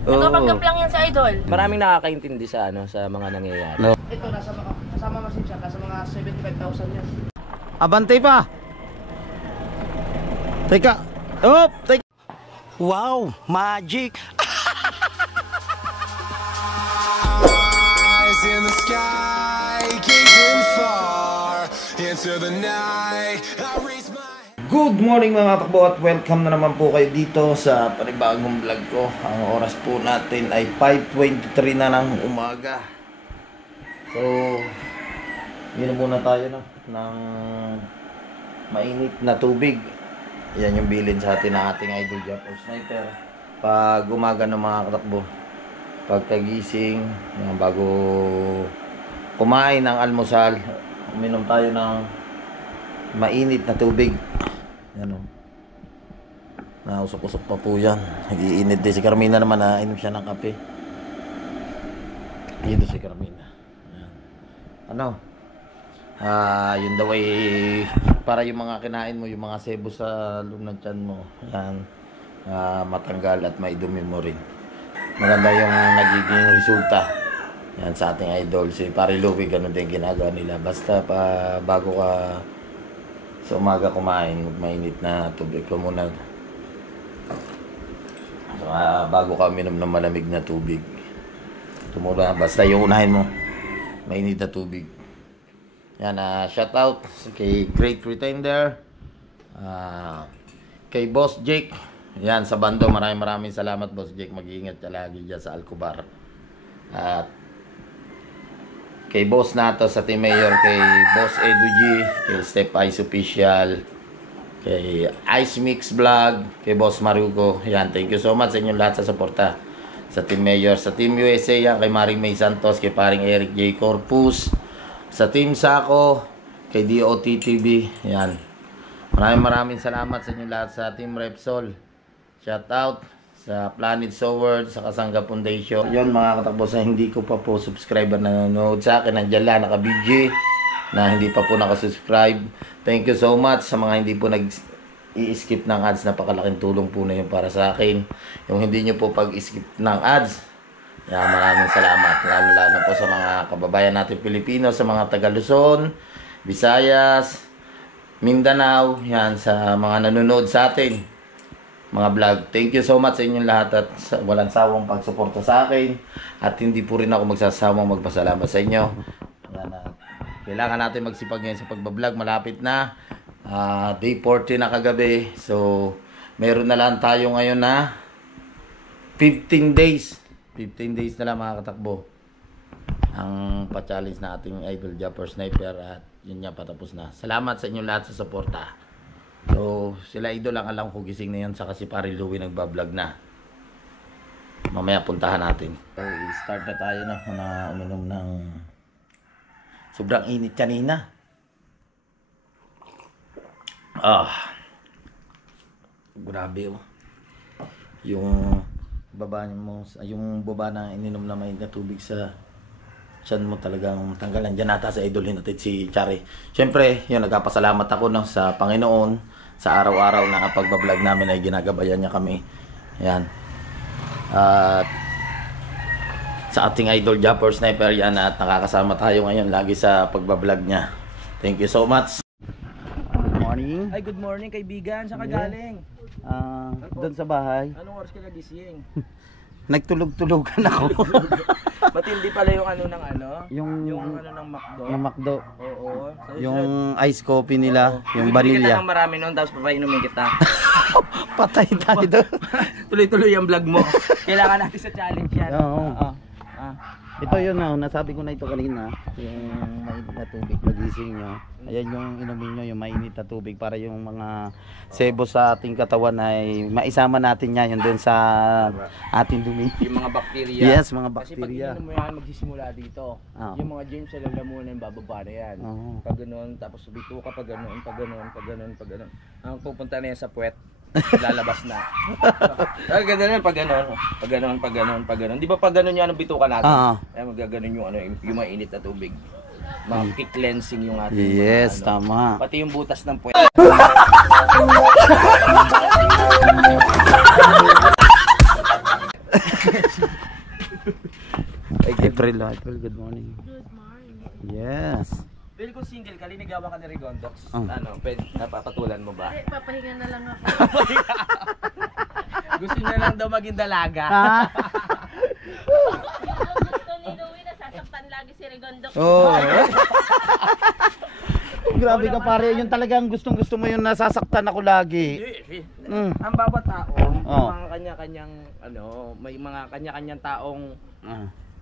Nagpapanggap lang yan sa idol. Maraming nakakaintindi sa sa mga nangyayari. No. Ito kasama masin siya, nasa mga 75,000 yan. Abante pa. Teka. Oh, teka. Wow, magic. Eyes in the sky, gazing far into the night. I raise my Good morning mga katakbo at welcome na naman po kayo dito sa panibagong vlog ko. Ang oras po natin ay 5:23 na ng umaga. So, inom muna tayo ng mainit na tubig. Yan yung bilin sa atin ng ating idol Japper Sniper. Pag umaga ng mga katakbo, pagkagising, bago kumain ng almusal, uminom tayo ng mainit na tubig. Yan o. Nausok-usok pa po yan. Nag-iinit din. Si Carmina naman inom siya ng kape. Dito si Carmina. Yan. Ano? Yun daw ay para yung mga kinain mo, yung mga sebo sa loob ng tiyan mo. Yan. Matanggal at maidumi mo rin. Maganda yung nagiging resulta. Yan sa ating idol. Si Pare Louie, ganun din ginagawa nila. Basta bago ka sa umaga kumain, mainit na tubig ko muna. So, bago ka uminom ng malamig na tubig. Tumula, basta yung unahin mo, mainit na tubig. Yan, shout out kay Great Pretender, kay Boss Jake. Yan, sa bando, maraming salamat Boss Jake. Mag-iingat ka lagi dyan sa Alcobar. At kay Boss Nato sa Team Mayor, kay Boss Edu G, kay Step Ice Official, kay Ice Mix Vlog, kay Boss Marugo. Yan, thank you so much sa inyong lahat sa suporta. Sa Team Mayor, sa Team USA, yan, kay Maring May Santos, kay Paring Eric J. Corpus, sa Team Sako, kay DOTTV. Yan. Maraming salamat sa inyong lahat sa Team Repsol. Shout out sa Planet Sword, sa Kasangga Foundation. Yun mga katakbo, sa hindi ko pa po subscriber na nanonood sa akin, nandiyan lang naka-BG na hindi pa po nakasubscribe. Thank you so much sa mga hindi po nag-i-skip ng ads. Napakalaking tulong po na yun para sa akin. Yung hindi nyo po pag-skip ng ads, yan, maraming salamat. Lalo po sa mga kababayan natin Pilipino, sa mga taga Luzon, Visayas, Mindanao, yan, sa mga nanonood sa atin mga vlog. Thank you so much sa inyong lahat at walang sawang pagsuporta sa akin. At hindi po rin ako magsasawang magpasalamat sa inyo. Kailangan natin magsipag ngayon sa pagbablog. Malapit na. Day 40 na kagabi. So, meron na lang tayo ngayon na 15 days. 15 days na lang mga katakbo. Ang pa-challenge na ating idol Japper Sniper. At yun nga, patapos na. Salamat sa inyong lahat sa suporta. So, sila idol lang alam ko gising na yan. Saka si Pare Louie nagbablog na. Mamaya puntahan natin. So, start na tayo na uminom ng sobrang init kanina. Grabe oh. Yung baba mo, yung baba na ininom na mainit na tubig sa tiyan mo talagang tanggalan. Diyan nata sa idol natin si Chari. Siyempre, yun, nagpapasalamat ako sa Panginoon sa araw-araw na pagbablog namin ay ginagabayan niya kami. Yan. At sa ating idol Japper Sniper yan, at nakakasama tayo ngayon lagi sa pagbablog niya. Thank you so much. Good morning. Ay, good morning kaibigan. Saan ka galing? Doon sa bahay. Anong oras ka nagising? Nagtulog-tulogan ako. Matindi pala yung ano ng ano? Yung ano ng McDo. Ng McDo. Oo. Yung ice coffee nila, yung vanilla. Bibili ka ng marami nun, tapos papainumin kita. Patay tayo doon. Tuloy-tuloy ang vlog mo. Kailangan natin sa challenge yan. Oo. Ito yun nasabi ko na ito kanina. Yung mainit na tubig pagising nyo. Ayan yung inumin nyo, yung mainit na tubig para yung mga sebo sa ating katawan ay maisama natin yan yun doon sa ating dumi. Yung mga bakterya. Yes, mga Kasi bakterya. pag inom mo yan, magsisimula dito. Yung mga germs sa lalamunan, bababa na yan. Pag ganun, tapos bito ka pag ganun. Ang pupunta na yan sa puwet. Lalabas na. Ganda na pag ganun. Di ba pag ganun yung bituka natin? Ay magaganon yung yung mainit na tubig. Mag-cleansing yung ating yes, tama. Pati yung butas ng puwet. Hello, April. Good morning. Good morning. Yes. Bill, kung single ka, linigawan ka ni Rigondox. Oh. Ano, napapatulan mo ba? Eh, papahinga na lang ako. Gusto niya lang daw maging dalaga. Yung gusto ni Louie, nasasaktan lagi si Rigondox. Oh. Grabe ka pare, yun talagang gustong-gusto mo yun, nasasaktan ako lagi. Ang bawat tao, Oh. mga kanya-kanyang may mga kanya-kanyang taong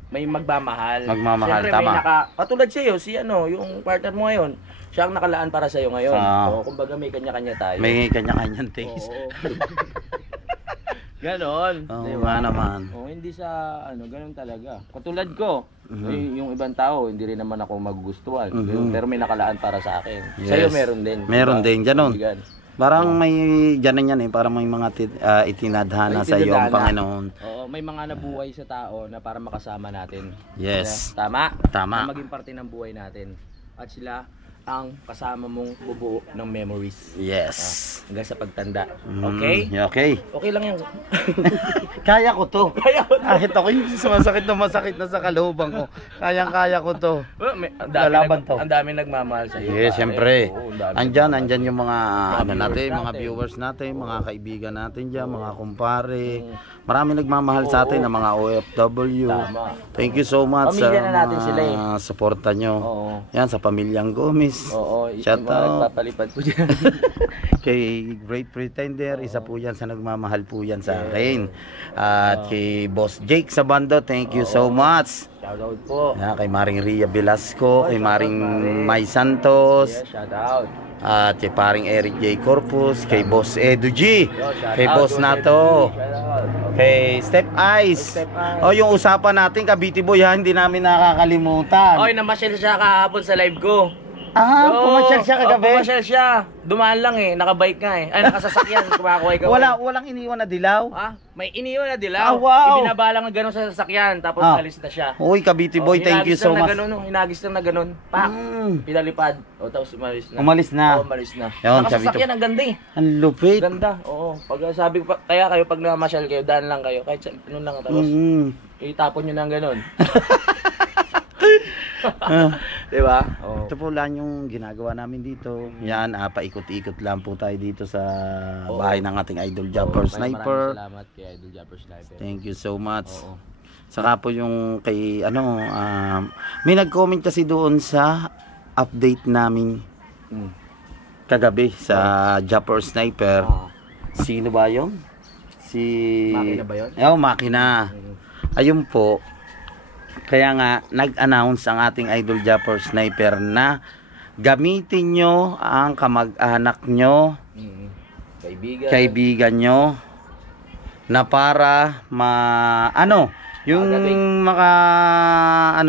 may magmamahal. Magmamahal, Siyempre, tama. katulad sa'yo, yung partner mo ngayon, siya ang nakalaan para sa'yo ngayon. Ah. So, kumbaga may kanya-kanya tayo. May kanya-kanyang taste. Oo. Ganon. Oo Di nga ba? naman. Hindi sa ganon talaga. Katulad ko, yung ibang tao, hindi rin naman ako magugustuhan. Pero may nakalaan para sa akin. Yes. Sa'yo meron din. Meron Diba? din, ganon. Kaibigan. Parang may dyan yan parang may mga itinadhana May sa iyo ang itinadhana. Panginoon. Oo, may mga nabuhay sa tao na para makasama natin. Yes. Tama? Tama. Na maging parte ng buhay natin. At sila ang kasama mong bubuo ng memories. Yes. Hanggang sa pagtanda. Okay? Okay. Okay lang yan. Kaya ko to. Kaya ko. Kahit ako yung masakit na sa kalooban ko. Kayang-kaya ko to. Lalaban to. Ang dami nagmamahal sa iyo. Yes, siyempre. Oo, ang dami Andyan yung mga viewers mga natin. viewers natin, mga kaibigan natin diyan, mga kumpare. Marami nagmamahal sa atin ng mga OFW. Tama. Thank you so much Pamilya na natin sila eh. suporta nyo. Oo. Yan sa pamilyang Gomez. Oo, Shout yung mga out. nagpapalipad po dyan. Kay Great Pretender, isa po yan sa nagmamahal po yan sa akin. At kay Boss Jake sa bando, thank you so much. Shoutout po. Yan, kay Maring Ria Velasco, kay Maring May Santos, Yeah, shoutout. at kay paring Eric J. Corpus, kay Boss Edu G, Yo, shoutout, kay Boss Boss Nato, Shoutout. kay Step Eyes. Step Eyes. Oh, yung usapan natin, Cavite Boy, ha, hindi namin nakakalimutan. Oy, namasyal siya kahapon sa live ko. Pumasyal siya kagabi. Pumasyal siya. Dumaan lang eh. Nakabike nga eh. Ay, nakasasakyan. Kumakuhay ka. Walang iniwan na dilaw. May iniwan na dilaw. Wow. Ibinabalang na gano'n sa sasakyan. Tapos alis na siya. Uy, Cavite Boy, thank you so much. Hinagis lang na gano'n. Pak. Pinalipad. Tapos umalis na. Umalis na. Umalis na. Yun, Nakasasakyan, ang ganda eh. Ang lupit. Ganda. Oo. Pag sabi ko pa, kaya kayo pag namasyal kayo, daan lang kayo. Kahit ano lang. Tapos itapon nyo na gano'n. Diba? Ito po lang yung ginagawa namin dito. Yan, paikot-ikot lang po tayo dito sa bahay ng ating Idol Japper Sniper. Maraming salamat kay Idol Japper Sniper. Thank you so much. Oo. Saka po yung kay may nag-comment kasi doon sa update namin kagabi sa Japper Sniper. Sino ba yun? Si Makina ba yun? Makina. Ayun po. Kaya nga, nag-announce ang ating Idol Japper Sniper na gamitin nyo ang kamag-anak nyo, kaibigan nyo, na para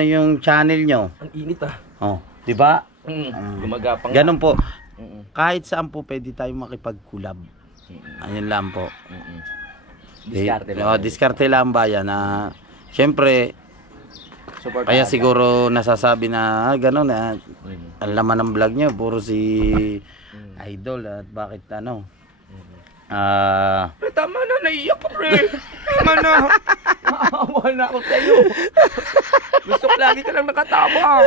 yung channel nyo. Ang init ah. Oh, di ba? Gumagapang. Ganun po. Kahit saan po pwede tayo makipag-collab. Ayun lang po. Diskarte lang. Diskarte lang ba yan na syempre kaya siguro nasasabi na gano'n na ang laman ng vlog niyo puro si Idol at bakit tama na, naiyak ko pre. Tama na. Maawa na ako sa'yo. Gusto ko lagi ka lang nakatawa.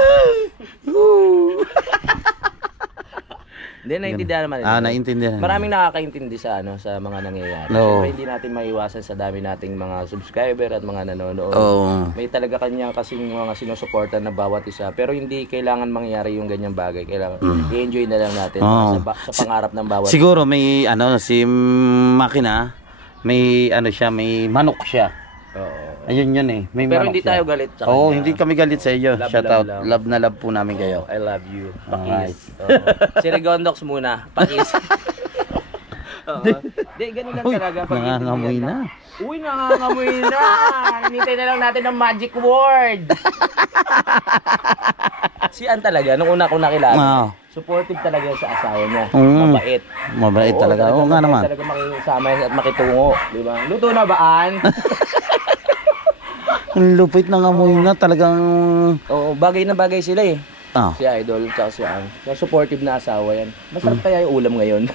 Hindi, naiintindihan naman. Naiintindihan. Maraming nakakaintindi sa sa mga nangyayari. No. Siyempre hindi natin maiwasan sa dami nating mga subscriber at mga nanonood. May talaga kanya kasing mga sinusuportan na bawat isa. Pero hindi kailangan mangyari yung ganyang bagay. Kailangan i-enjoy na lang natin sa pangarap ng bawat. Siguro may si Makina, may may manok siya. Oo. Ayun yun eh. May Pero manok hindi siya. tayo galit sa Oo, kanya. hindi kami galit sa iyo. Love, Shout love, out. love. Love na love po namin kayo. I love you. Alright. Pakis. Si Rigondox muna. Pakis. Hindi, ganun lang talaga. Nangangamoy na. Uy, nangangamoy na. Hinintay na lang natin ang magic word. Si Ann talaga, nung una ko nakilala, supportive talaga sa asawa niya. Mabait. Mabait talaga. Oo nga naman. Talaga makisama at makitungo. Diba? Luto na ba, Ann? Ang lupit ng amoy na talagang Oo, bagay na bagay sila eh. Ah. Si Idol tsaka si Ang. Kaya supportive na asawa yan. Masarap kaya yung ulam ngayon.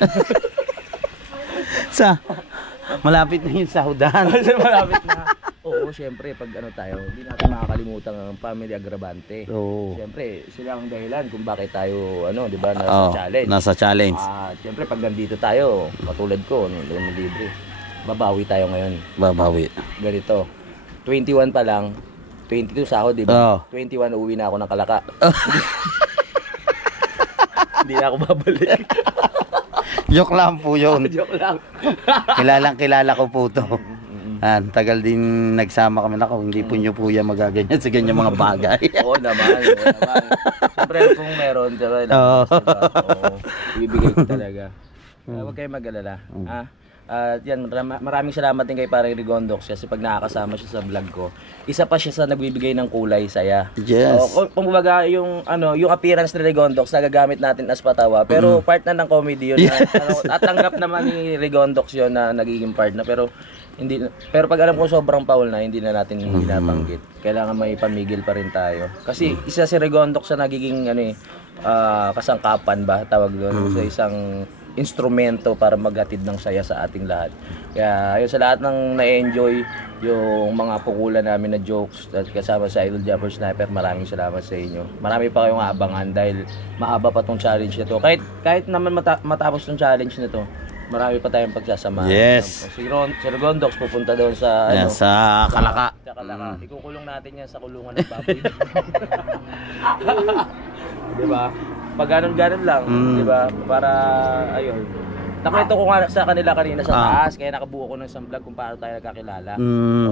Malapit na yung sahudan. Malapit na. Oo, syempre pag ano tayo, hindi natin makakalimutan ang Family Agravante. Oo. Syempre, sila ang dahilan kung bakit tayo ano, 'di ba, nasa challenge. Nasa challenge. Syempre pag nandito tayo, katulad ko, nung libre. Babawi tayo ngayon. Babawi. Ganito. 21 pa lang, 22 sahod, 'di ba? 21 uwi na ako ng Kalaka. Hindi na ako babalik. Joke lang po yun. Joke lang. Kilala ko po to. Tagal din nagsama kami na hindi po nyo po yan magaganyan sa ganyan mga bagay. Oo naman. Siyempre kung meron, ibibigay ko talaga. Huwag kayong mag-alala. At yan, maraming salamat din kay Parang Rigondox kasi pag nakakasama siya sa vlog ko, isa pa siya sa nagbibigay ng kulay, saya. Yes. Kung baga yung appearance ni Rigondox nagagamit natin as patawa, pero part na ng comedy yun. At tanggap naman ni Rigondox yun na nagiging part na, pero pag alam ko sobrang foul na, hindi na natin binabanggit. Kailangan may pamigil pa rin tayo. Kasi isa si Rigondox sa nagiging kasangkapan ba tawag doon sa isang instrumento para maghatid ng saya sa ating lahat. Kaya ayun, sa lahat ng na-enjoy yung mga pukulan namin na jokes at kasama sa Idol Japper Sniper, maraming salamat sa inyo. Marami pa kayong aabangan dahil mahaba pa tong challenge na to. Kahit naman matapos tong challenge na to, marami pa tayong pagsasamahan. Yes. Si Rigondox pupunta doon sa sa Kalaka. Sa Kalaka. Ikukulong natin yan sa kulungan ng baboy. Di ba? Pag ganun lang, di ba? Para ayun. Nakwento ko nga sa kanila kanina sa taas, kaya nakabuo ko ng isang vlog kung paano tayo nagkakilala.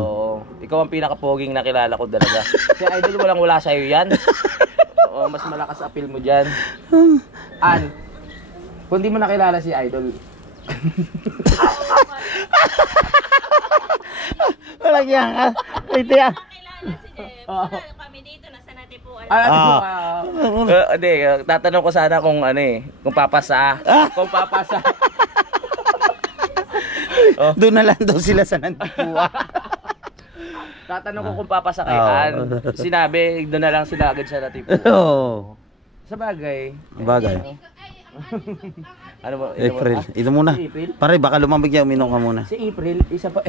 Oo. Ikaw ang pinaka-poging nakilala ko talaga. Si Idol, walang-wala sa'yo yan. Oo, mas malakas appeal mo dyan. Kung di mo nakilala si Idol, walang yan. Ito yan. Kami dito, nasa natin po. Hindi, tatanong ko sana kung kung papasa. Kung papasa. Doon na lang daw sila sa Nantipua. Tatanong ko kung papasa kay Ann. Sinabi, doon na lang sila agad sa Nantipua. Sa bagay. Ano mo? April. Ito muna. Si April? Pare, baka lumambig yan. Uminom ka muna. Si April, isa pa,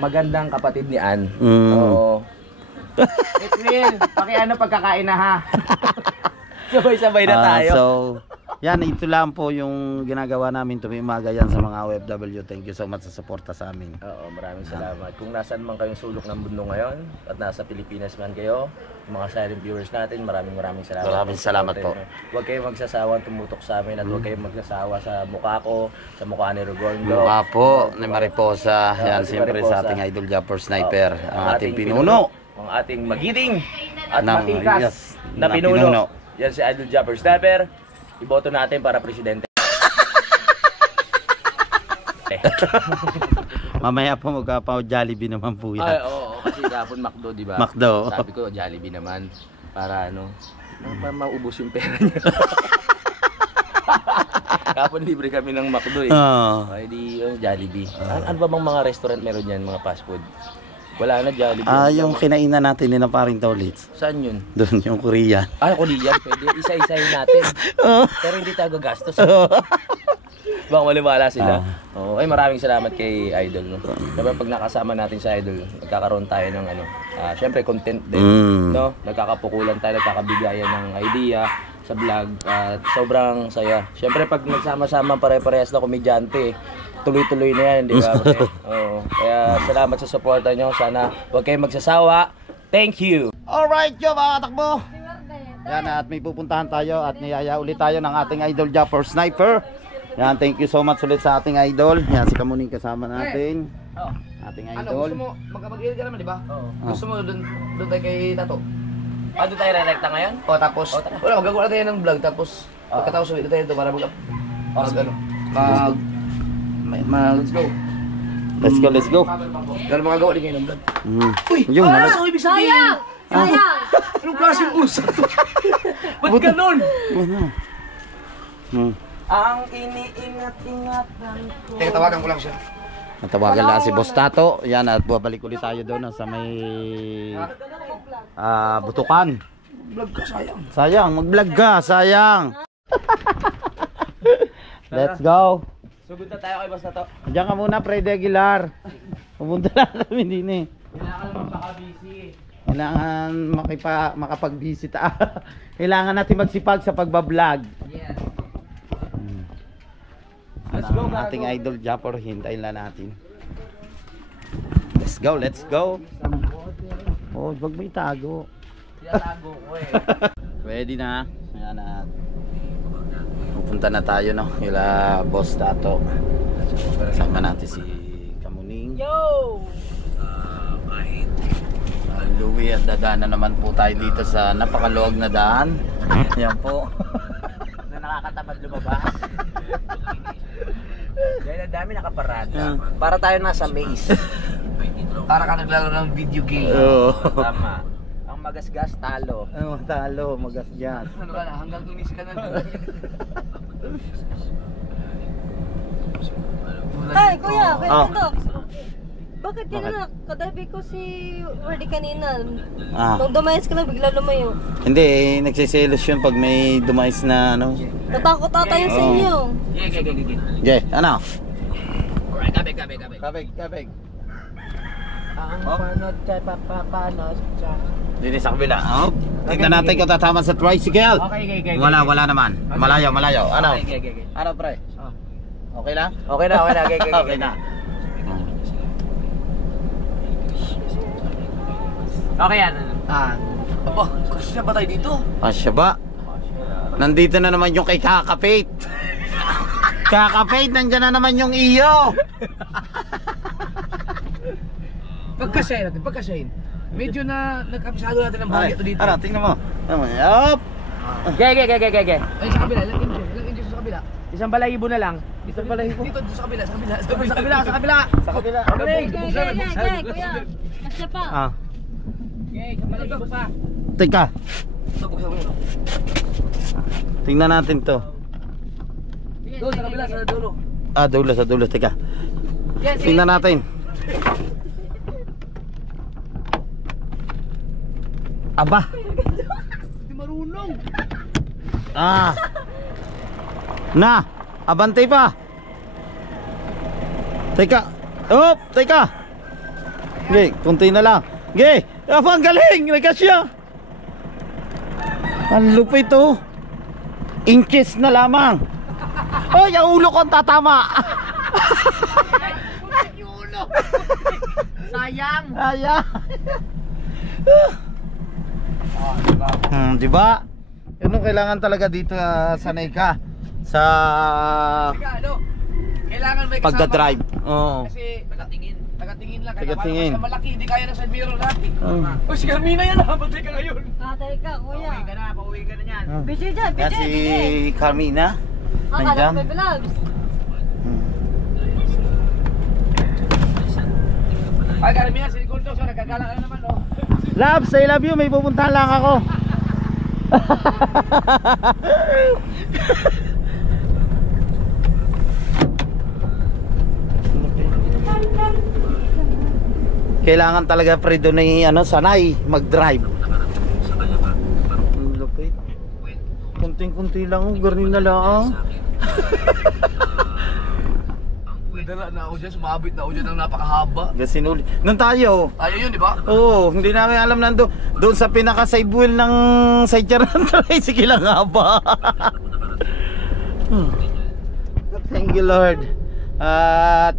magandang kapatid ni Ann. Oo. April, pagkakain na ha. Sabay-sabay na tayo. So, yan, ito lang po yung ginagawa namin tuwing umaga yan sa mga OFW. Thank you so much sa suporta sa amin. Oo, maraming salamat. Kung nasaan man kayong sulok ng mundo ngayon at nasa Pilipinas man kayo, mga silent viewers natin, maraming salamat. Maraming salamat po. Huwag kayong magsasawang tumutok sa amin at huwag kayong magsasawa sa mukha ko, sa mukha ni Rigondo. Mukha po ni Mariposa. Yan, siyempre sa ating Idol Japper Sniper. Ang ating pinuno. Ang ating magiting at Ng- matikas yes, na na pinuno. pinuno. Yan si Idol Japper Sniper. Iboto natin para presidente. Mamaya po magkapa Jollibee naman po yan. Ay, oo, kasi kapon McDo, di ba? McDo. Sabi ko, Jollibee naman. Para para maubos yung pera niya. Kapon libre kami ng McDo eh. Ay di Jollibee. Ano ba bang mga restaurant meron yan, mga fast food? Wala na Jollibee. Yung kinainan natin ni na paring Taulits. Saan yun? Doon yung Korean. Korean, pwede. Isa-isahin natin. Pero hindi tayo gagastos. Baka maliwala sila. Ay, maraming salamat kay Idol. No? Diba, pag nakasama natin sa Idol, nagkakaroon tayo ng syempre content din. No? Nagkakapukulan tayo, nagkakabigayan ng idea sa vlog. At sobrang saya. Syempre, pag nagsama-sama pare-parehas na komedyante, tuloy-tuloy na yan, di ba? Kaya salamat sa suporta nyo. Sana huwag kayong magsasawa. Thank you! Alright, yo mga katakbo. Yan, at may pupuntahan tayo at niyaya ulit tayo ng ating Idol Japper Sniper. Yan, thank you so much ulit sa ating idol. Yan, si Kamuning kasama natin. Ating idol. Gusto mo, mag-iil ka naman, di ba? Gusto mo doon tayo kay Tato? Doon tayo re-recta ngayon? Tapos, wala, magagawa tayo ng vlog, tapos pagkatapos ulit tayo ito para Let's go. Gano'n magagawa din kayo ng vlog? Uy! Yung naman. So, ibig sabihin? Sayang! Anong klaseng pusa to? Ba't ganun? Ang iniingat-ingatan ko. Teka, tawagan ko lang siya. Natawagan lang si Boss Tato. Yan, at babalik ulit tayo doon sa may Butukan. Vlog ka, sayang. Sayang, mag-vlog ka, sayang. Let's go. Sugod na tayo kay Boss Tato. Diyan ka muna, Freddy Aguilar. Pumunta lang kami din eh. Kailangan makapag-visit. Kailangan natin magsipag sa pagbablog. Yes. Let's go, ating idol Japper, hintayin lang natin. Let's go, let's go. Oh, wag mo itago. Tago ko eh. Ready na. Ayan na. Pupunta na tayo, no? Kila Boss Tato. Sama natin si Kamuning. Yo! Louie, at dadaan na naman po tayo dito sa napakaluwag na daan. Yan po. Na nakakatamad lumabas. Dahil ang dami nakaparada. Para tayo nasa maze. Para ka naglalaro ng video game. Oo. Tama. Ang magasgas talo. Ano, talo, magasgas. Ano ka na? Hanggang inis ka na. Ay, kuya, kuya Oh. Tindok. Bakit yan na? Kadabi ko si Wordy kanina. Nung dumayas ka na, bigla lumayo. Hindi, nagsiselos yun pag may dumais na ano. Natakot ata yun sa inyo. Okay, ano? Kabig. Ang panot kay papapanot siya. Dito sa kabila. Oh, tignan natin kung tatama sa tricycle. Okay. Wala naman. Malayo. Ano? Okay. Ano, pre? Okay na? Okay na. Okay na. Okay yan. Aba, kasi ba tayo dito? Asya ba? Nandito na naman yung kay Kakapate. Kakapate, nandyan na naman yung iyo. Pagkasayin. Medyo na nagkapisado natin ng bagay dito. Ano, tingnan mo. Yup. Gege. Ay, sa kabila. Ilang inches sa kabila. Isang balahibo na lang. Isang balahibo? Dito sa kabila. Sa kabila. Gay, kuya. Kasya pa. Isang balahibo pa. Teka. Tingnan natin to. Doon sa kabila, sa dulo. Sa dulo. Teka. Tingnan natin. Aba. Hindi marunong. Na, abante pa. Teka. Teka. Okay, kunti na lang. Okay, ang galing. Nagkasya. Ang lupit to. Inches na lamang. Ay, ang ulo ko ang tatama. Sayang. Diba? Ano kailangan talaga dito sanay ka sa Kailangan may kasama. pagdadrive. Oo. Kasi Tagatingin lang. Tagatingin. Kasi malaki, hindi kaya ng side mirror natin. O si Carmina yan, patay ka ngayon. Patay ka, kuya. Pauwi ka na yan. Busy dyan, Yan si Carmina. Akala ko may vlogs. Ay, Carmina, si Kulto, so nagkagala ka na naman, oh. Labs, I love you. May pupuntahan lang ako. Kailangan talaga pre doon ay sanay mag-drive. Ang lupit. Kunting-kunti lang, garni na lang. Nadala na ako dyan, sumabit na ako dyan ng napakahaba. Gasinuli. Nung tayo. Ayaw yun, di ba? Oo, hindi namin alam doon sa pinaka side wheel ng sidecar ng tricycle lang haba. Thank you Lord. At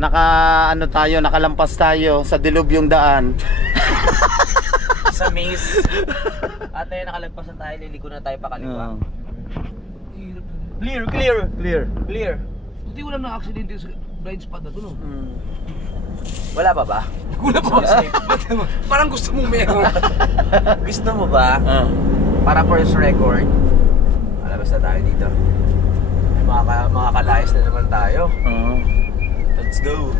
nakalampas tayo sa dilubyong daan. Sa maze. At tayo nakalagpas na tayo, liliko na tayo pakaliwa. Clear. Hindi wala na aksidente sa blind spot na ito, no? Wala pa ba? Wala pa ba? Parang gusto mo meron. Gusto mo ba? Para first record, alabas na tayo dito. Makakalayas na naman tayo. Let's go.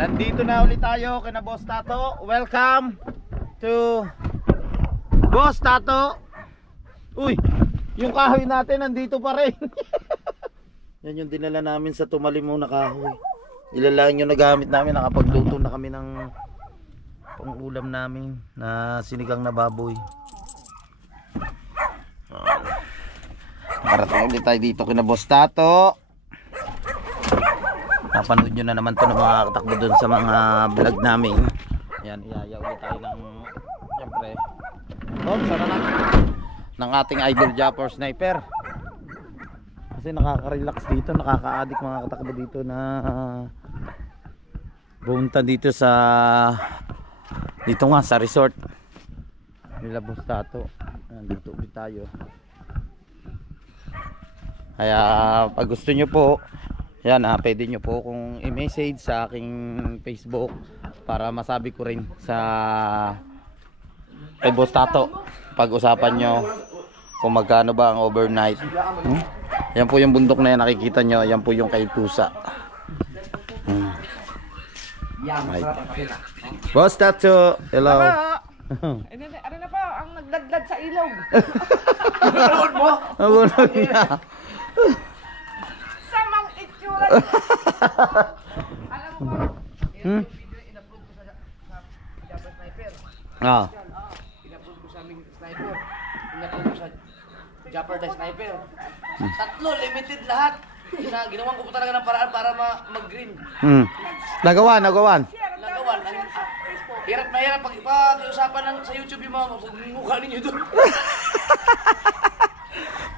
Nandito na ulit tayo kina Boss Tato. Welcome to Boss Tato. Uy, yung kahoy natin nandito pa rin. Yan yung dinala namin sa Tumalimong na kahoy. Ilalaan yung nagamit namin. Nakapagluto na kami ng pang-ulam namin na sinigang na baboy. Parating ulit tayo dito kina Boss Tato. Napanood nyo na naman to ng mga katakbo dun sa mga vlog namin. Ayan, iyaya ulit tayo ng siyempre sana natin ng ating idol Japper Sniper. Kasi nakaka-relax dito, nakaka-addict mga katakbo dito na pumunta dito nga sa resort nila Boss Tato. Nandito ulit tayo. Kaya pag gusto nyo po, yan pwede nyo po kung i-message sa aking Facebook para masabi ko rin sa kay Boss Tato. Pag-usapan nyo kung magkano ba ang overnight. Yan po yung bundok na yan, nakikita nyo. Yan po yung kay Tusa. Right. Boss Tato, hello. Ano na po, ang nagdadlad sa ilog. Nanood mo? Nanood na. Samang itsura. Alam mo ba? Yung video in-upload ko sa Japper Sniper. In-upload ko sa aming sniper. In-upload ko sa Japper the Sniper. Tatlo, limited lahat. Ginawan ko po talaga ng paraan para mag-green. Nagawan. Hirap na hirap pag-usapan sa YouTube yung mga mukha ninyo doon.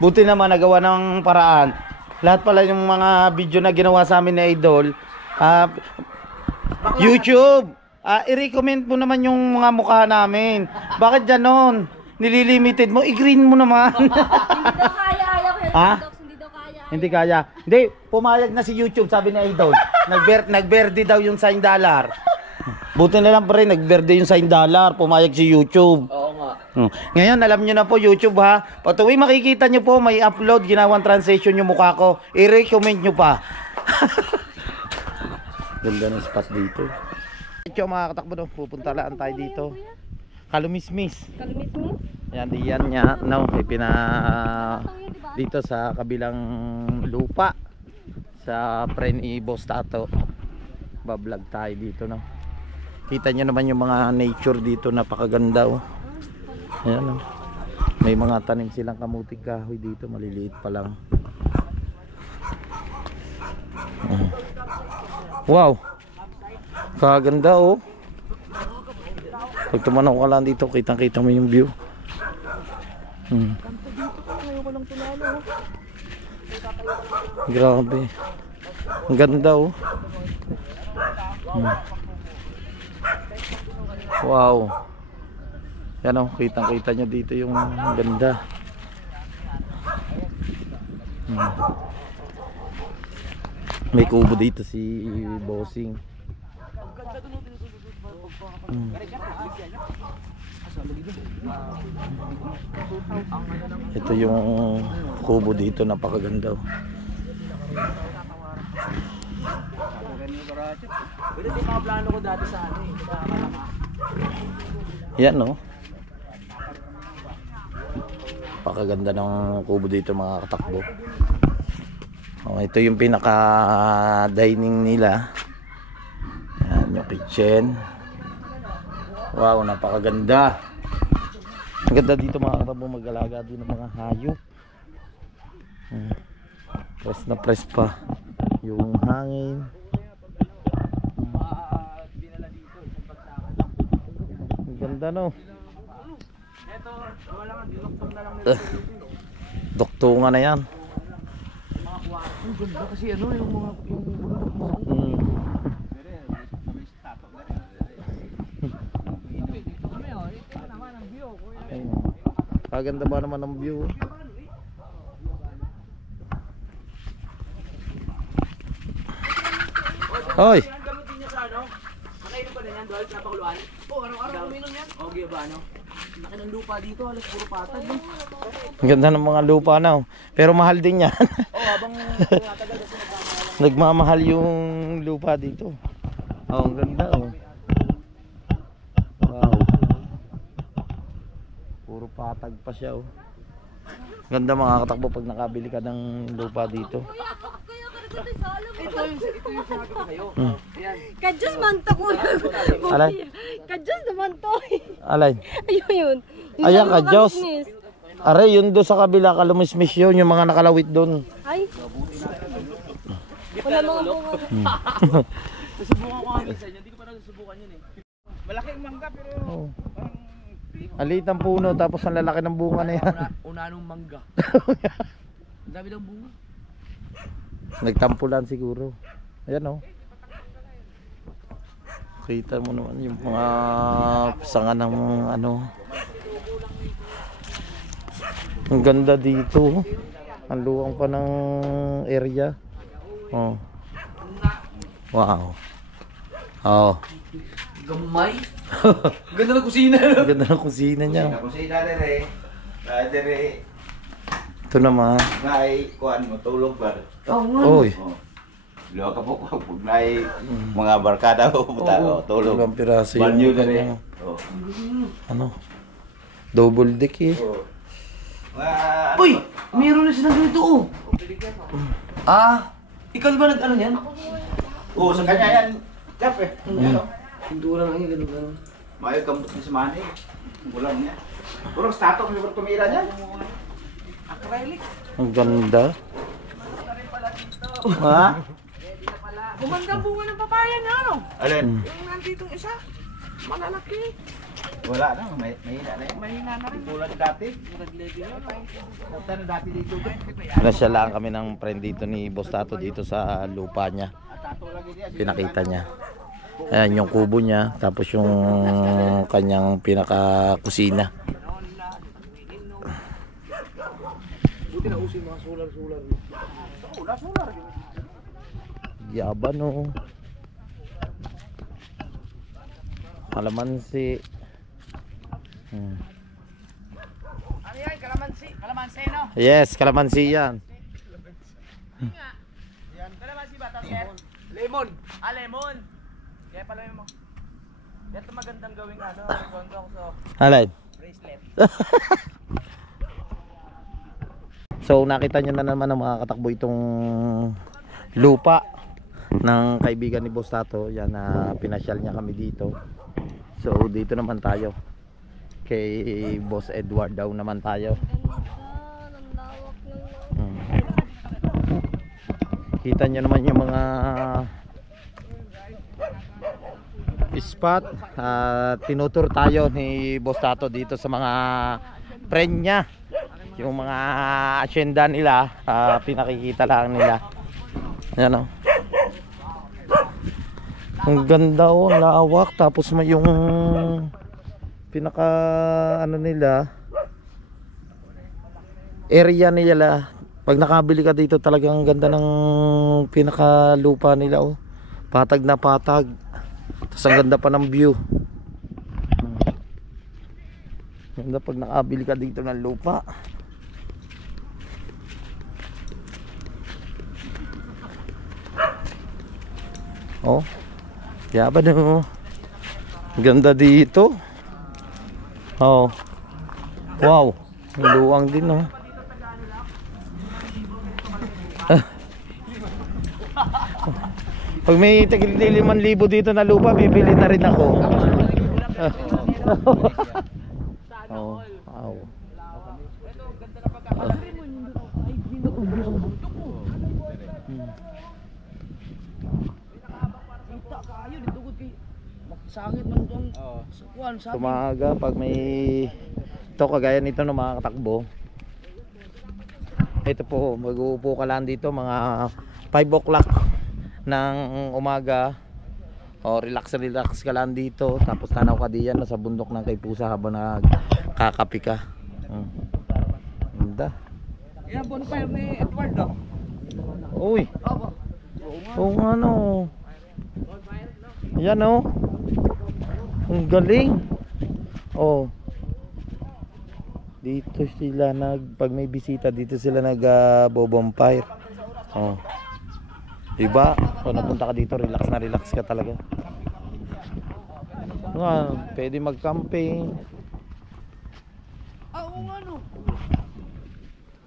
Buti naman nagawa ng paraan. Lahat pala yung mga video na ginawa sa amin na idol, YouTube, i-recommend mo naman yung mga mukha namin. Bakit ganon? Nililimited mo, i-green mo naman. Hindi daw kaya, ayaw ko Ha? hindi daw kaya. Hindi kaya. Hindi, pumayag na si YouTube, sabi ni idol. Nagberde daw yung $100. Buti na lang pa rin, nagberde yung $100, pumayag si YouTube. Oo nga. Ngayon, alam nyo na po YouTube ha. Patuloy makikita nyo po, may upload, ginawang translation yung mukha ko. I-recommend nyo pa. Ganda ng spot dito. Ito mga katakbo, no? Pupunta lang tayo dito. Kalumismis. Kalumismis? Yan, diyan niya. No, dito sa kabilang lupa. Sa friend ni Boss Tato. Bablog tayo dito, no. Kita nyo naman yung mga nature dito, napakaganda oh. Ayan oh. May mga tanim silang kamuting kahoy dito, maliliit pa lang. Wow, kaganda oh. Pag tumanaw ka lang dito, kitang kita mo yung view. Grabe, ang ganda oh. Wow. Yan o, kitang-kita nyo dito yung ganda. May kubo dito si Bossing. Ito yung kubo dito, napakaganda. Pero ito yung mga plano ko dati sa ano eh. Yan no. Pakaganda ng kubo dito mga katakbo. Ito yung pinaka dining nila. Yan yung kitchen. Wow, napakaganda. Ang ganda dito mga katakbo, mag-alaga din ng mga hayop. Press na press pa yung hangin. Ang ganda no. Ito, wala nga, dinuktong na lang. Duktungan na yan. Ang ganda kasi ano, yung mga bundok mo. Kaganda ba naman ang view? Hoy! Gamitin niya sa ano? Nakainom ba na yan, Dol? Napakuluan? Oo, araw-araw uminom yan. O, ba ano? Laki ng lupa dito, halos puro patag. Ang ganda ng mga lupa na oh. Pero mahal din yan. Oo, habang tumatagal kasi nagmamahal yung lupa dito. Oh, ang ganda oh. Wow. Puro patag pa siya oh. Ganda mga katakbo pag nakabili ka ng lupa dito. ito yung sinabi ko sa'yo. Ayan. Kadyos man to ko. Alay? Kadyos naman to. Alay? Ayun yun. Ayan kadyos. Aray, yun doon sa kabila, kalumismis yun, yung mga nakalawit doon. Ay. Wala mga bunga. Nasubukan ko nga minsan, hindi ko pa nasusubukan yun eh. Malaking mangga pero Oh. Aliit ang puno tapos ang lalaki ng bunga na yan. una nung mangga. Ang dami ng bunga. Nagtampulan siguro. Ayan oh. Kita mo naman yung mga sanga ng ano. Ang ganda dito. Ang luwang pa ng area. Oh. Wow. Oh. Gamay? Ganda ng kusina. Ang ganda ng kusina niya. Kusina dire. Dire. Ito naman. Ngay kuan mo tulog ba? Oy. Luwa ka po pag may mga barkada o puta tulog. Ilang piraso yung Banyo dire. kanyang, ano? Double deck eh. Uy! Meron na silang ganito oh. Ah! Ikaw di ba nag-ano yan? Oo, sa kanya yan. Kap eh. Pintura lang yan, gano'n. May kambot ni Samani. Bulan niya. Puro statok may tumira niya. Ang ganda. Ha? Gumanda bunga ng papaya niya, ano? Alin? Yung nanditong isa. Malalaki. Wala na, mahina na yan. Mahina na rin. Tulad dati. Nag-lady yun. Punta na dati dito. Nasyalaan kami ng friend dito ni Boss Tato dito sa lupa niya. Pinakita niya. Ayan yung kubo niya, tapos yung kanyang pinaka-kusina. Buti na usin mga solar-solar. Solar-solar. Yaban oh. Kalamansi. Ano yan? Kalamansi? Kalamansi, no? Yes, kalamansi yan. Kalamansi ba? Tapos lemon. Ah, lemon. Kaya pala yung mga... Ito magandang gawing ano, kondong so Alay. bracelet. So nakita nyo na naman ng mga katakbo itong lupa ng kaibigan ni Boss Tato. Yan na pinasyal niya kami dito. So dito naman tayo. Kay Boss Edward daw naman tayo. Kita nyo naman yung mga spot. Tinutur tayo ni Boss Tato dito sa mga friend niya. Yung mga asyenda nila, pinakikita lang nila. Ayan o. Ang ganda o, lawak. Tapos may yung pinaka ano nila, area nila. Pag nakabili ka dito, talagang ganda ng pinaka lupa nila o. Patag na patag. Tapos ang ganda pa ng view. Ganda pag nakabili ka dito ng lupa. Oh, yaban oh. Ganda dito. Oh. Wow. Ang luwang din oh. Pag may tigil 5,000 dito na lupa, bibili na rin ako. Oh, wow. Sangit man itong kuwan, sabi. Tumaga pag may ito kagaya nito ng mga katakbo. Ito po, mag-uupo ka lang dito mga 5 o'clock ng umaga. O relax ka lang dito. Tapos tanaw ka diyan sa bundok ng Kaypusa habang nagkakapi ka. Ganda. Yan bonfire ni Edward daw. Uy. Oo nga no. Yan oh. Ang galing. Oh. Dito sila pag may bisita dito sila bonfire. Oh. Diba? Kung napunta ka dito, relax na relax ka talaga. Pwede mag-camping. Oo nga no.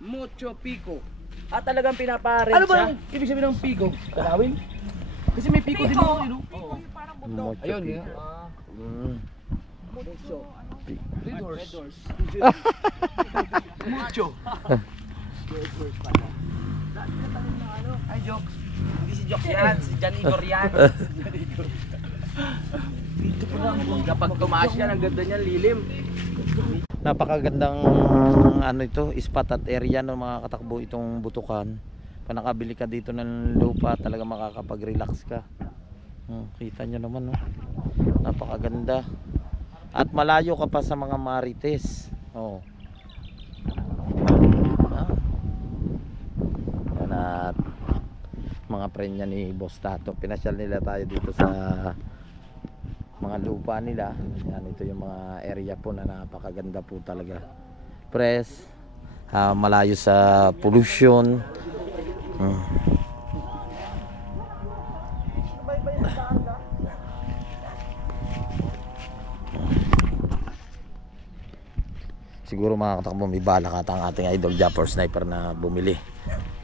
Mucho pico. Talagang pinaparin Ano siya? ba ibig sabihin ng pico? Kalawin? Kasi may pico din ako, no? Ayun Pico. yun. Mucho. Red doors. Mucho. Ay, jokes. Hindi si Joks yan, si Jan Igor yan. Dito po lang. Kapag tumaas yan, ang ganda niyan, lilim. Napakagandang ano ito, spot at area ng mga katakbo itong Butukan. Pag nakabili ka dito ng lupa, talaga makakapag-relax ka. Kita nyo naman, no? Napakaganda. At malayo ka pa sa mga marites. Yan at mga prenya ni Boss Tato. Pinasyal nila tayo dito sa mga lupa nila. Yan, ito yung mga area po na napakaganda po talaga. Press, malayo sa pollution. Siguro mga katakbo, may balak ata ang ating idol Japper Sniper na bumili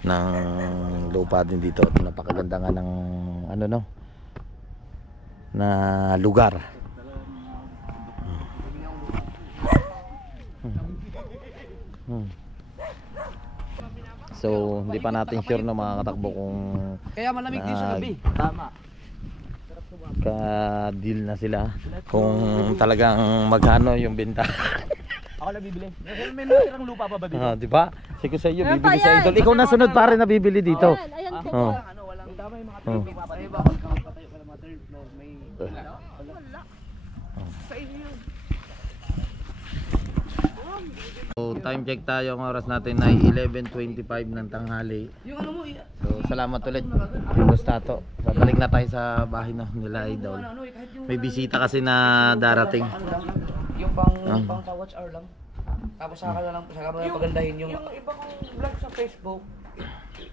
ng lupa din dito. At napakaganda nga ng ano, no, na lugar. So hindi pa natin sure, no, mga katakbo, kung Kaya malamig din sa gabi. Tama. ka-deal na sila, kung talagang magkano yung benta. Ako na bibili. May natirang lupa pa ba dito? Di ba? Sige sa iyo, Meron bibili pa sa yan. idol. Ikaw na sunod pare na bibili dito. Ayan po. Ano, walang tama yung mga trip. May papatayo ba? Patayo ka ng mga third floor. May wala. Sa inyo yun. So time check tayo, ang oras natin ay 11:25 ng tanghali. Yung ano mo, So salamat ulit Boss Tato. Babalik na tayo sa bahay na nila idol. May bisita kasi na darating. yung pang watch hour lang. Tapos saka na lang, saka mo na pagandahin yung iba kong vlog sa Facebook.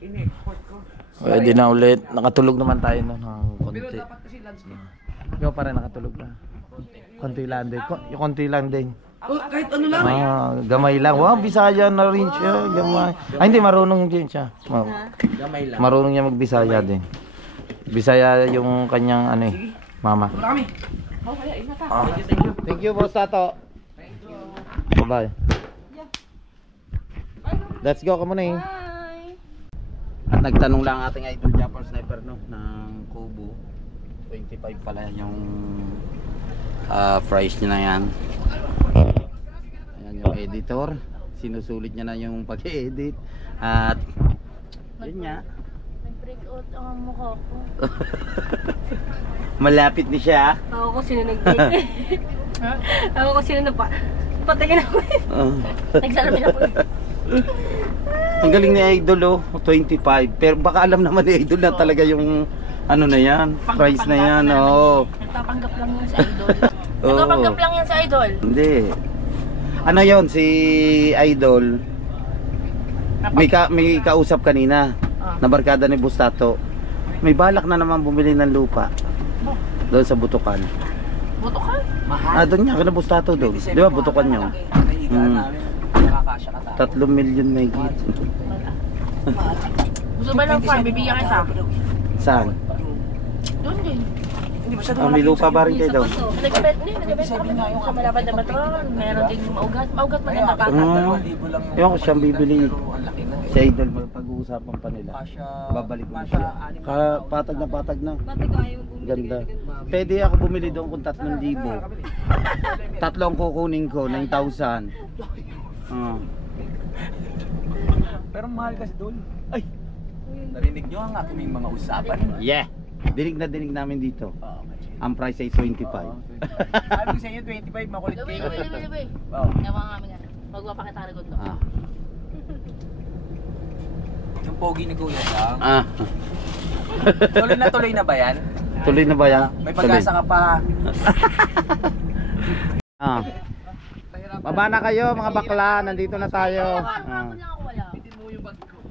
Ini-export ko. Pwede na ulit. Nakatulog naman tayo no, ng konti. Pero dapat kasi landscape. Ikaw pa rin nakatulog na. Konti lang din. Yung konti lang din. Kahit ano lang. Gamay lang. Wow, Bisaya na rin siya. Gamay. Ay, hindi, marunong din siya. Gamay lang. Marunong niya mag-Bisaya din. Bisaya yung kanyang ano eh, mama. Wala kami. Thank you, Boss Tato. Bye-bye. Let's go, come on eh. Bye. At nagtanong lang ating idol Japper Sniper, no, ng Kubo. 25 pala yung price niya na yan. Ayan yung editor. Sinusulit niya na yung pag-edit. At yun nga. Nag-breakout ang mukha ko. Malapit ni siya. Ako ko sino nag-break. Ako ko sino patayin ako. Nagsalamin ako. Ang galing ni Idol, oh, 25. Pero baka alam naman ni Idol na talaga yung ano na yan, price na yan. Oh. Nagpapanggap lang yan sa idol. Nagpapanggap lang yan sa idol. Hindi. Ano yon si Idol? May kausap kanina na barkada ni Boss Tato. May balak na naman bumili ng lupa doon sa Butukan. Butukan? Doon niya kina Boss Tato doon. Di ba Butukan niyo? 3 million may git. Gusto ba ng farm? Bibigyan kita. Saan? Doon din. May lupa ba rin kayo doon? Nag-bet kami sa malapad na bato. Meron din maugat. Maugat maganda pa. Yung ko siyang bibili. Si Idol, pag-uusapan pa nila. Babalik mo siya. Patag na patag na. Ganda. Pwede ako bumili doon kung 3,000. Tatlong kukunin ko, 9,000. Pero mahal kasi doon. Ay! Narinig nyo ang aking mga usapan. Yeah! Dinig namin dito. Ang price ay 25. Sabi ko sa inyo 25, makulit kayo. Gabi. Oo. Yawa nga kami nga. Magpapakita ka na Ah. Yung pogi ni Kuya lang. Ah. Tuloy na ba yan? Tuloy na ba yan? May pag-asa ka pa. Ah. Baba na kayo mga bakla, nandito na tayo. Bitin mo yung bag ko.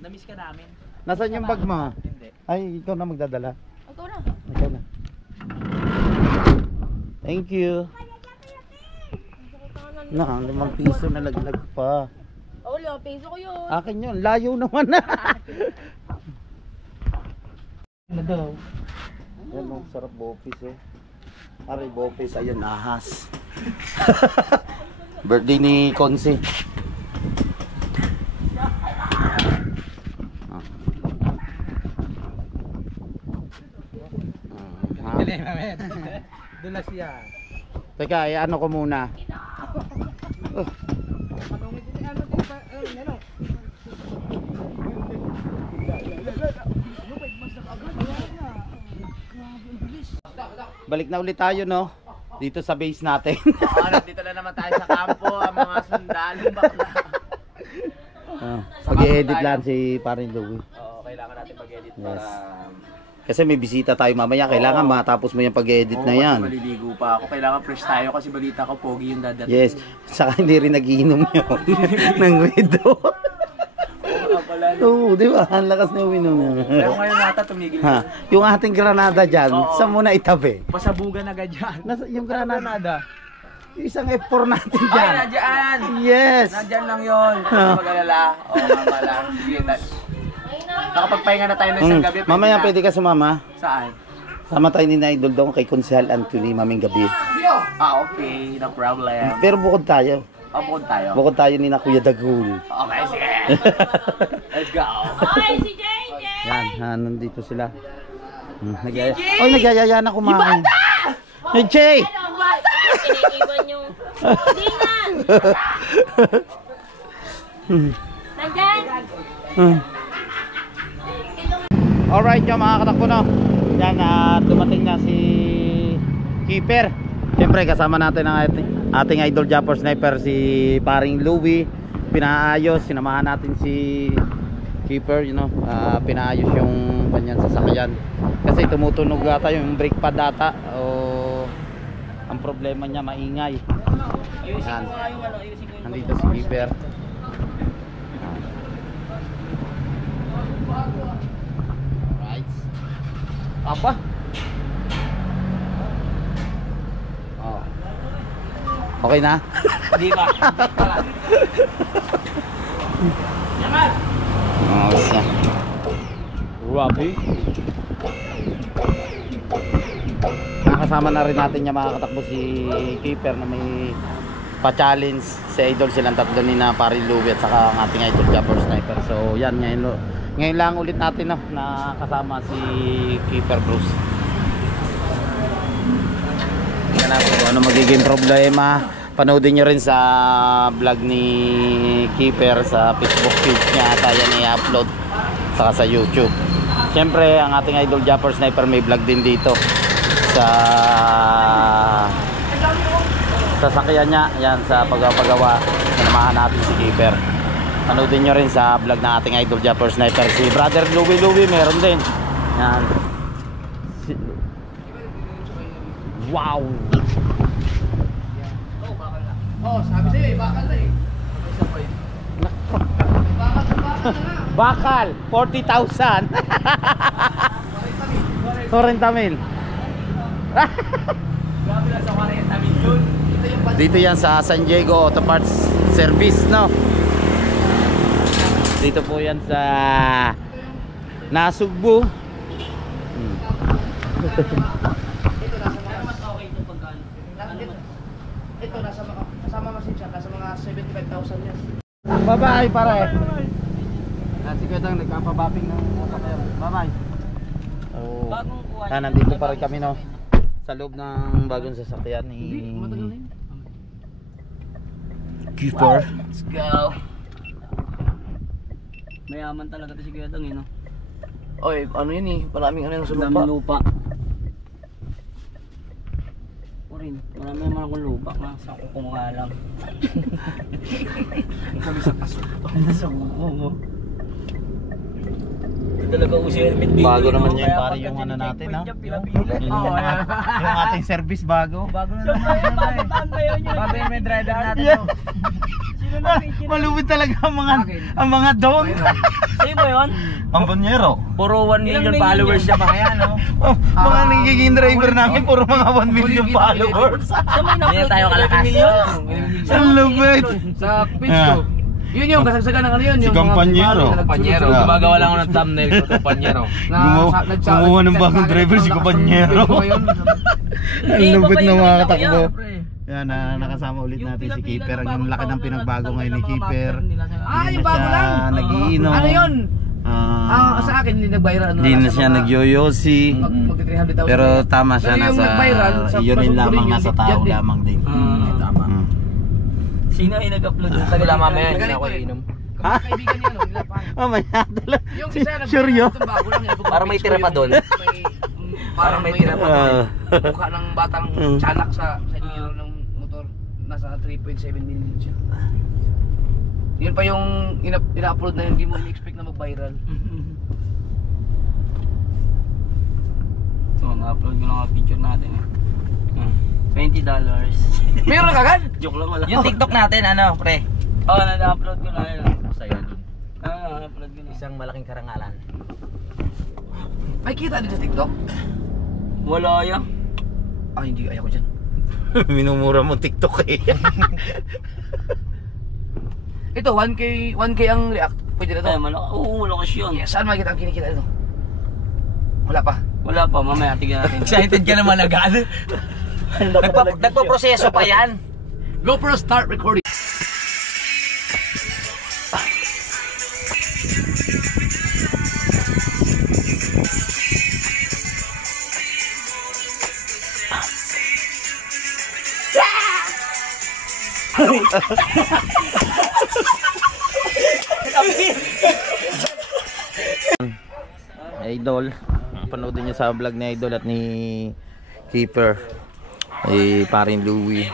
Na-miss ka namin. Nasaan yung bag mo? Hindi. Ay, ikaw na magdadala. Ikaw na. Ikaw na. Thank you. Na, 5 piso na laglag pa. Oh, 5 peso ko yun. Akin yun, layo naman na. Ano daw? Yan, ang sarap bopis eh. Aray bopis, ayun, ahas. Birthday ni Consi. Dulas siya. Teka, ano ko muna. Balik na ulit tayo, no? Dito sa base natin. Dito na naman tayo sa kampo, ang mga sundalo bakla. Mag-i-edit lang si Paring Louie. Oo, kailangan natin mag-edit para... Kasi may bisita tayo mamaya. Kailangan matapos mo yung pag-edit na yan. Maliligo pa ako. Kailangan fresh tayo kasi balita ko pogi yung dadating. Yes. Saka hindi rin nagiinom yun. Ng widow. Oo, di ba? Ang lakas na uminom niya. Pero ngayon nata tumigil na. Yung ating granada dyan, saan mo na itabi? Pasabugan agad dyan. Yung granada. Yung isang F4 natin dyan. Ay, nadyan! Yes! Nadyan lang yun. Mag-alala. Oo, mama lang. Sige, nakapagpahinga na tayo ng isang gabi. Mamaya pwede ka sumama. Saan? Sama tayo ni na Idol doon kay Konsehal Anthony maming gabi. Okay. No problem. Pero bukod tayo. Bukod tayo. Bukod tayo ni na Kuya Dagul. Okay, sige. Let's go. Ay, si JJ! Yan, nandito sila. Nagyayaya na kumain. Hey, Jay! Iniiwan yung... Hindi nga! Nandyan! Alright yung mga katakbo, no? Yan, dumating na si Keeper. Siyempre kasama natin ang ating idol Japper Sniper si Paring Louie. Pinaayos, sinamahan natin si Keeper, you know, pinaayos yung kanyang sasakyan. Kasi tumutunog ata yung brake pad data o ang problema niya maingay. Yan. Nandito si Keeper. Apa? Oh. Okay na? Hindi pa. Yaman! Oh, siya. Grabe. Nakasama na rin natin yung mga katakbo si Keeper na may pa-challenge si idol silang tatlo ni na Paring Louie at saka ang ating idol Japper Sniper. So yan, ngayon lang ulit natin, no, na kasama si Keeper Bruce. Tingnan natin kung ano magiging problema. Panoodin nyo rin sa vlog ni Keeper sa Facebook page niya. Tayo na i-upload saka sa YouTube. Siyempre ang ating idol Japper Sniper may vlog din dito sa sasakyan niya. Yan, sa paggawa. Sinamahan natin si Keeper. Panoodin nyo rin sa vlog ng ating idol Japper Sniper. Si Brother Louie meron din. Yan. Wow! Oh, sabi sa'yo, bakal na eh. Bakal, 40,000. 40,000. Grabe lang sa 40 yun. Dito yan sa San Diego Auto Parts Service, no? Dito po yan sa Nasugbu. Ito, kasama masin siya, nasa mga 75,000 yan. Bye-bye, pare. Si Kuya nagkapabaping ng sasakyan. Bye-bye. Oh. Nandito pa rin kami, no? Sa loob ng bagong sasakyan ni Keeper. Let's go. Mayaman talaga ito si Kuya Dang, no? Oy, ano yun eh? Maraming ano yung sa lupa. Daming lupa. Rin, marami naman akong lupa nga sa kuko nga lang. Kami sa kasuto. Sa kuko mo. Talaga uso helmet dito. Bago naman yan, pare, yung ano natin, ha? Yung ating service bago. Bago na naman. Bago yung may driver natin. Malupit talaga ang mga dog. Sa'yo ba yun? Ang banyero. Puro 1 million followers siya mga yan, no? Mga nagiging driver namin, puro mga 1 million followers. Hindi tayo kalakas. Ang lupit. Sa page ko. Yun yung kasagsagan ng ano yun. Si Kampanyero. Kampanyero. Gumagawa lang ako ng thumbnail ko, Kampanyero. Kumuha ng bagong driver si Kampanyero. Ang lupit ng mga katakbo. Yan, nakasama ulit natin si Keeper. Yung laki ng pinagbago ngayon ni Keeper. Yung bago lang. Nagiinom. Ano yun? Sa akin, hindi nag-viral. Hindi na siya nag-yoyosi. Mag-300,000. Pero tama siya, Pero yung nag-viral, nasa, sa yun din lamang, Pasok nasa Green, tao yun din. lamang din. Tama. Sino ay nag-upload doon? Wala mamaya, hindi na Magaling ako ko eh. iinom. Kaibigan niya, nila pa. Mamaya talaga. Yung isa, Sure yun? bago lang. Parang may tira pa doon. Parang may tira pa doon. Ah. Mukha ng batang tiyanak sa inyo ng motor. Nasa 3.7 million siya. Yun pa yung ina-upload na yun, hindi mo expect na mag-viral. So, na-upload ko lang ang picture natin eh. $20. Meron ka agad? Joke lang wala. Yung TikTok natin, ano, pre? Oo, na-upload ko na yun. Saya dun. Na-upload ko na. Isang malaking karangalan. May kita din sa TikTok? Wala yan. Hindi, ayaw ko dyan. Minumura mo TikTok eh. Ito, 1K ang react. Pwede na to. Oo, malakas yun. Yeah, saan makikita ang kinikita ito? Wala pa. Wala pa, mamaya tignan natin. Excited ka naman agad. Nagpaproseso pa yan. GoPro start recording. Idol, panoodin niyo sa vlog ni Idol at ni Keeper, parin Louie.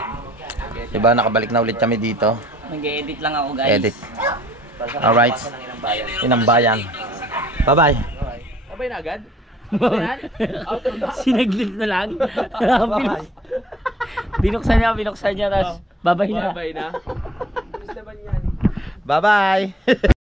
Diba, nakabalik na ulit kami dito. Nag-edit lang ako guys. Edit. Alright. Inambayan. Bye-bye. Sabay na agad? Sinaglit na lang. Binuksan niya, tapos babay na. Sabay na. Bye-bye.